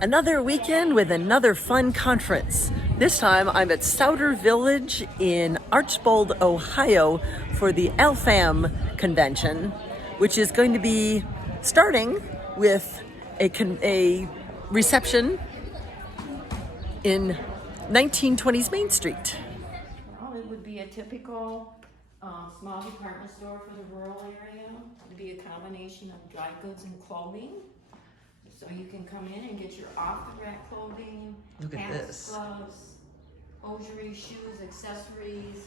Another weekend with another fun conference. This time I'm at Sauder Village in Archbold, Ohio for the ALFAM convention, which is going to be starting with a reception in 1920s Main Street. Well, it would be a typical small department store for the rural area. It'd be a combination of dry goods and clothing. So you can come in and get your off-the-rack clothing, Look at hats, this. gloves, hosiery, shoes, accessories.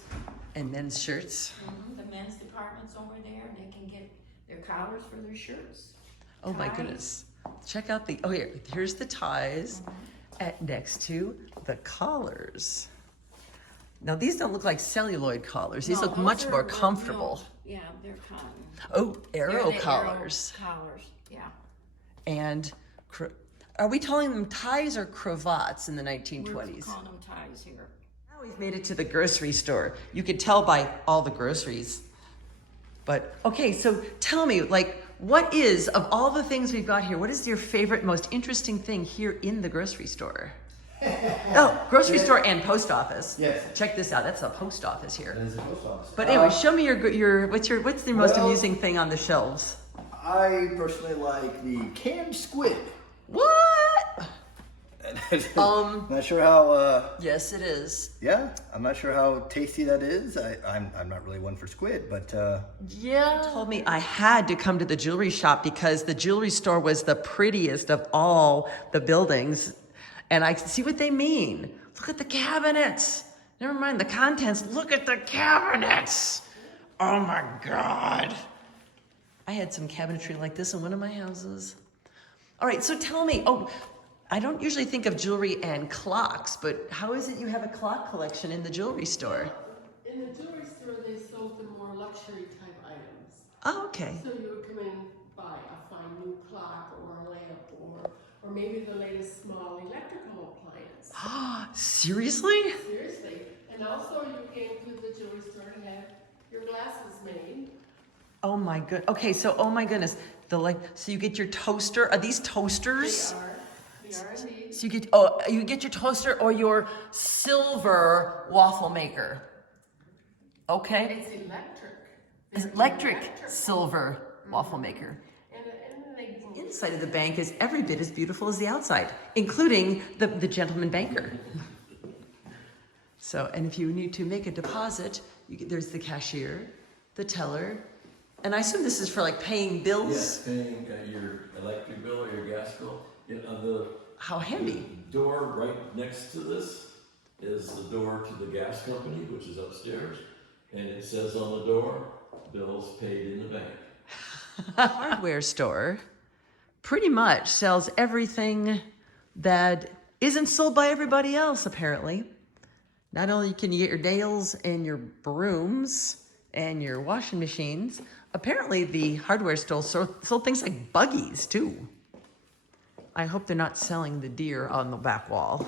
And men's shirts. The men's department's over there. They can get their collars for their shirts. Oh my ties. goodness. Check out here's the ties next to the collars. Now these don't look like celluloid collars. These No, look those much are more real comfortable. milk. Yeah, they're cotton. Oh, They're arrow the collars. Arrow collars, yeah. And are we calling them ties or cravats in the We're 1920s? calling them ties here. Now we've made it to the grocery store. You could tell by all the groceries. But okay, so tell me, what is, of all the things we've got here, what is your favorite, most interesting thing here in the grocery store? Oh, grocery store and post office. Yes. Check this out. That's a post office here. That is a post office. But anyway, show me what's the most amusing thing on the shelves? I personally like the canned squid. What? Not sure how. Yes, it is. Yeah, I'm not sure how tasty that is. I'm not really one for squid, but Yeah. Told me I had to come to the jewelry shop because the jewelry store was the prettiest of all the buildings. And I see what they mean. Look at the cabinets. Never mind the contents. Look at the cabinets. Oh my God. I had some cabinetry like this in one of my houses. All right, so tell me, I don't usually think of jewelry and clocks, but how is it you have a clock collection in the jewelry store? In the jewelry store, they sold the more luxury type items. Oh, okay. So you would come in, buy a fine new clock or a lamp or maybe the latest small electrical appliance. Seriously? Seriously. And also you came to the jewelry store to have your glasses made. Oh my good. Okay, so oh my goodness, so you get your toaster. Are these toasters? They are indeed. So you get your toaster or your silver waffle maker. Okay. It's electric. It's They're electric silver waffle maker. And they The inside of the bank is every bit as beautiful as the outside, including the gentleman banker. So, and if you need to make a deposit, there's the cashier, the teller, and I assume this is for paying bills. Yes, paying your electric bill or your gas bill. How handy. The door right next to this is the door to the gas company, which is upstairs. And it says on the door, bills paid in the bank. A hardware store pretty much sells everything that isn't sold by everybody else, apparently. Not only can you get your nails and your brooms and your washing machines, apparently the hardware store sold things like buggies too. I hope they're not selling the deer on the back wall.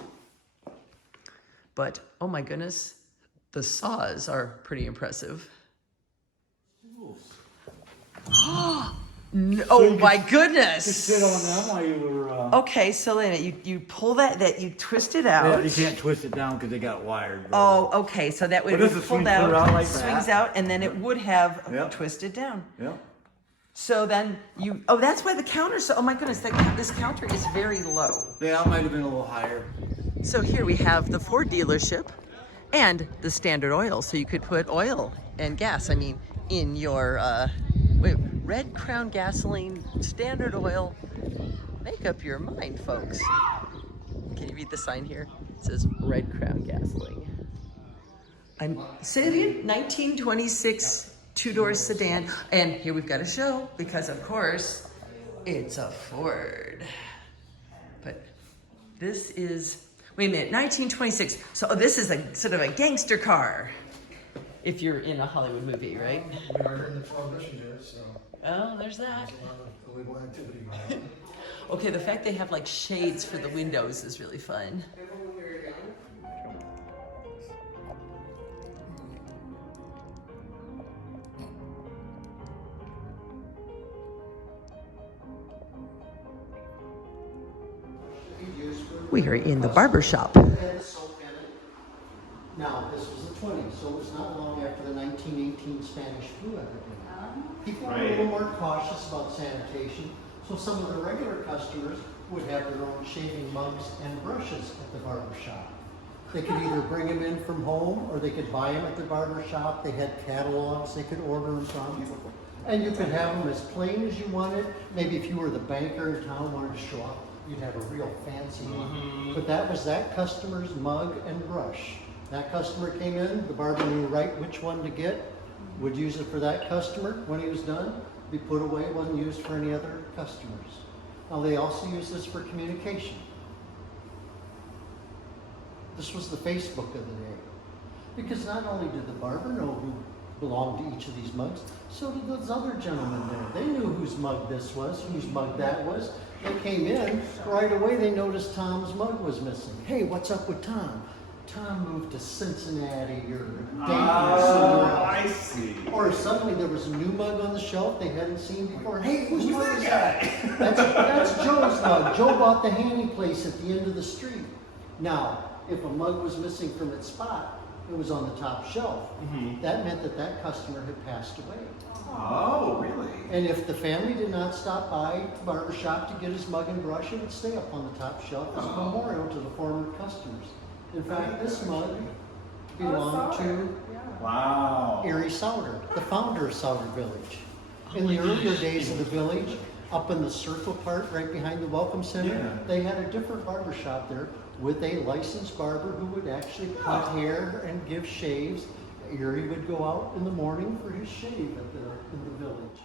But oh my goodness, the saws are pretty impressive. Oh my goodness! Just sit on them while you were. Okay, so then you pull that you twist it out. Yeah, you can't twist it down because they got wired. Oh, okay. So that would But this be is pulled swings out, clear out like swings that. out, and then it would have Yep. twisted down. Yeah. So then that's why the counter. So oh my goodness, this counter is very low. Yeah, it might have been a little higher. So here we have the Ford dealership and the Standard Oil. So you could put oil and gas. I mean, in your Red Crown gasoline, Standard Oil. Make up your mind, folks. Can you read the sign here? It says Red Crown gasoline. Say it again. 1926 two-door sedan. And here we've got a show because, of course, it's a Ford. But this is, wait a minute, 1926. So this is a sort of a gangster car. If you're in a Hollywood movie, right? We are in the prohibition here, so Oh, there's that. there's a lot of illegal activity going on. Okay, the fact they have shades for the windows is really fun. We are in the barber shop. It had the soap in it. Now, this was the 20s, so it was not long after the 1918 Spanish flu epidemic. People were a little more cautious about sanitation, so some of the regular customers would have their own shaving mugs and brushes at the barber shop. They could either bring them in from home or they could buy them at the barber shop. They had catalogs they could order them from. And you could have them as plain as you wanted. Maybe if you were the banker in town wanted to show up, you'd have a real fancy one. But that was that customer's mug and brush. That customer came in, the barber knew right which one to get, would use it for that customer. When he was done, be put away, it wasn't used for any other customers. Now they also use this for communication. This was the Facebook of the day. Because not only did the barber know who belonged to each of these mugs, so did those other gentlemen there. They knew whose mug this was, whose mug that was. They came in, right away they noticed Tom's mug was missing. Hey, what's up with Tom? Tom moved to Cincinnati or Dayton or somewhere else. I see. Or suddenly there was a new mug on the shelf they hadn't seen before. Hey, whose mug is that? That's Joe's mug. Joe bought the handy place at the end of the street. Now, if a mug was missing from its spot, it was on the top shelf. That meant that that customer had passed away. Oh, really? And if the family did not stop by the barber shop to get his mug and brush, it would stay up on the top shelf as a memorial to the former customers. In fact, this mug belonged to Wow. Erie Sauder, the founder of Sauder Village. In the earlier days of the village, up in the circle part right behind the Welcome Center, they had a different barber shop there with a licensed barber who would actually cut hair and give shaves. Erie would go out in the morning for his shave in the village.